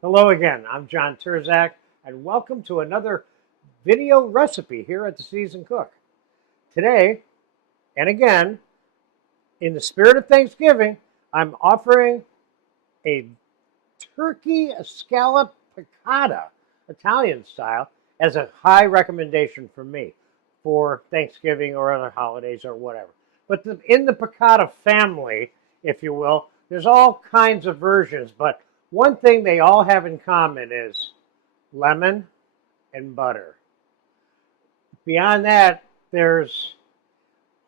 Hello again, I'm John Terzak, and welcome to another video recipe here at the Seasoned Cook. Today, and again, in the spirit of Thanksgiving, I'm offering a turkey scallop piccata, Italian style, as a high recommendation for me for Thanksgiving or other holidays or whatever. But in the piccata family, if you will, there's all kinds of versions, but one thing they all have in common is lemon and butter. Beyond that, there's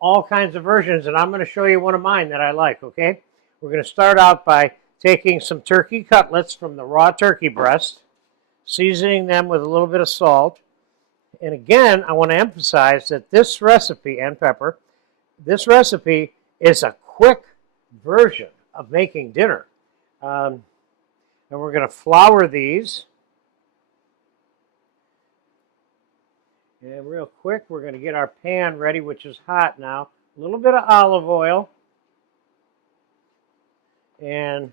all kinds of versions, and I'm going to show you one of mine that I like, okay? We're going to start out by taking some turkey cutlets from the raw turkey breast, seasoning them with a little bit of salt. And again, I want to emphasize that this recipe, and pepper, this recipe is a quick version of making dinner. And we're going to flour these. And real quick, we're going to get our pan ready, which is hot now. A little bit of olive oil. And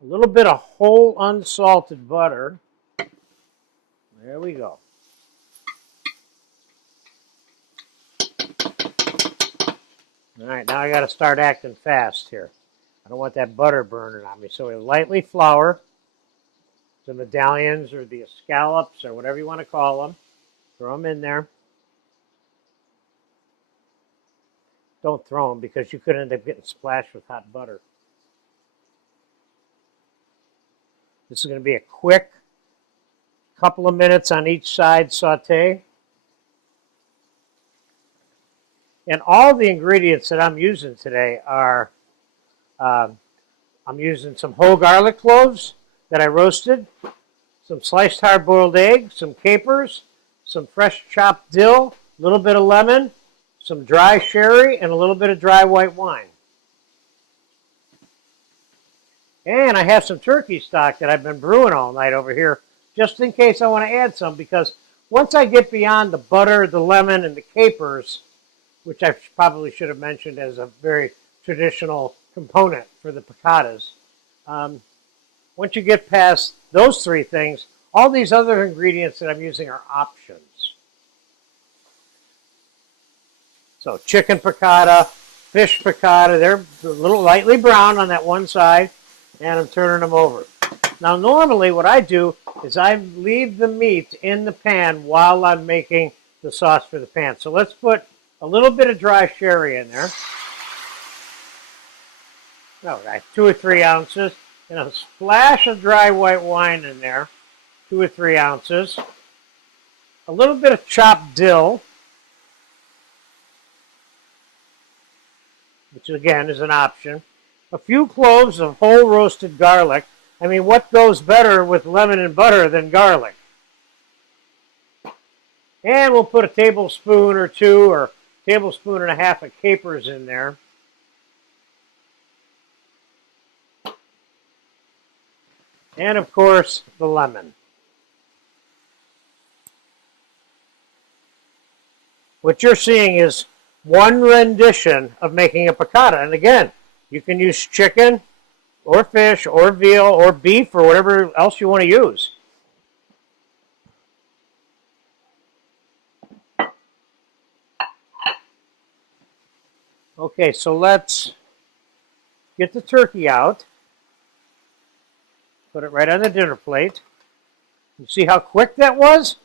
a little bit of whole unsalted butter. There we go. All right, now I got to start acting fast here. I don't want that butter burning on me. So we lightly flour the medallions or the scallops or whatever you want to call them. Throw them in there. Don't throw them because you could end up getting splashed with hot butter. This is going to be a quick couple of minutes on each side saute. And all the ingredients that I'm using today are, I'm using some whole garlic cloves that I roasted, some sliced hard-boiled egg, some capers, some fresh chopped dill, a little bit of lemon, some dry sherry, and a little bit of dry white wine. And I have some turkey stock that I've been brewing all night over here, just in case I want to add some, because once I get beyond the butter, the lemon, and the capers, which I probably should have mentioned as a very traditional component for the piccatas, once you get past those three things, all these other ingredients that I'm using are options. So chicken piccata, fish piccata, they're a little lightly brown on that one side, and I'm turning them over. Now normally what I do is I leave the meat in the pan while I'm making the sauce for the pan. So let's put a little bit of dry sherry in there. All right, 2 or 3 ounces. And a splash of dry white wine in there, 2 or 3 ounces. A little bit of chopped dill, which again is an option. A few cloves of whole roasted garlic. I mean, what goes better with lemon and butter than garlic? And we'll put a tablespoon or 2 or a tablespoon and a half of capers in there. And of course, the lemon. What you're seeing is one rendition of making a piccata. And again, you can use chicken or fish or veal or beef or whatever else you want to use. Okay, so let's get the turkey out. Put it right on the dinner plate. You see how quick that was?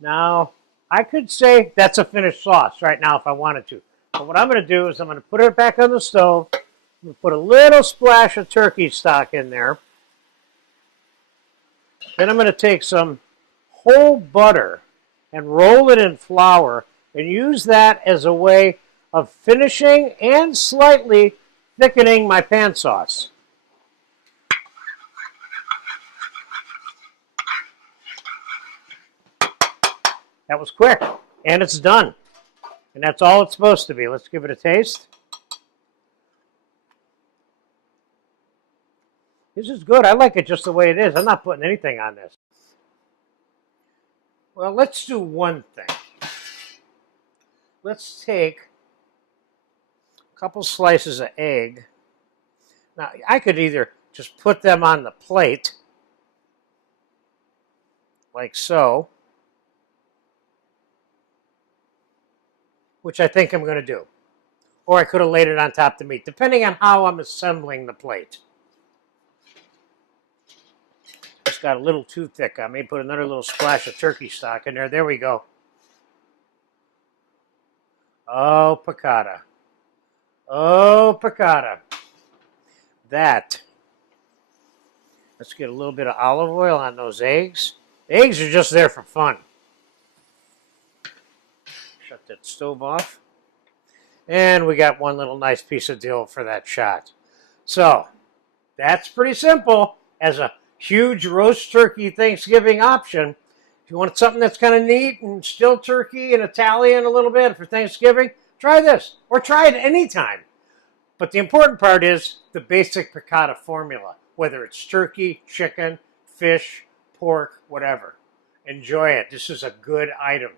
Now, I could say that's a finished sauce right now if I wanted to. But what I'm going to do is I'm going to put it back on the stove. I'm going to put a little splash of turkey stock in there. Then I'm going to take some whole butter and roll it in flour and use that as a way of finishing and slightly thickening my pan sauce. That was quick, and it's done. And that's all it's supposed to be. Let's give it a taste. This is good. I like it just the way it is. I'm not putting anything on this. Well, let's do one thing. Let's take a couple slices of egg, Now, I could either just put them on the plate, like so, which I think I'm going to do. Or I could have laid it on top of the meat, depending on how I'm assembling the plate. Just got a little too thick. I may put another little splash of turkey stock in there. There we go. Oh, piccata. Oh, piccata. That. Let's get a little bit of olive oil on those eggs. The eggs are just there for fun. Shut that stove off. And we got one little nice piece of dill for that shot. So, that's pretty simple as a huge roast turkey Thanksgiving option. If you want something that's kind of neat and still turkey and Italian a little bit for Thanksgiving, try this. Or try it anytime. But the important part is the basic piccata formula, whether it's turkey, chicken, fish, pork, whatever. Enjoy it. This is a good item.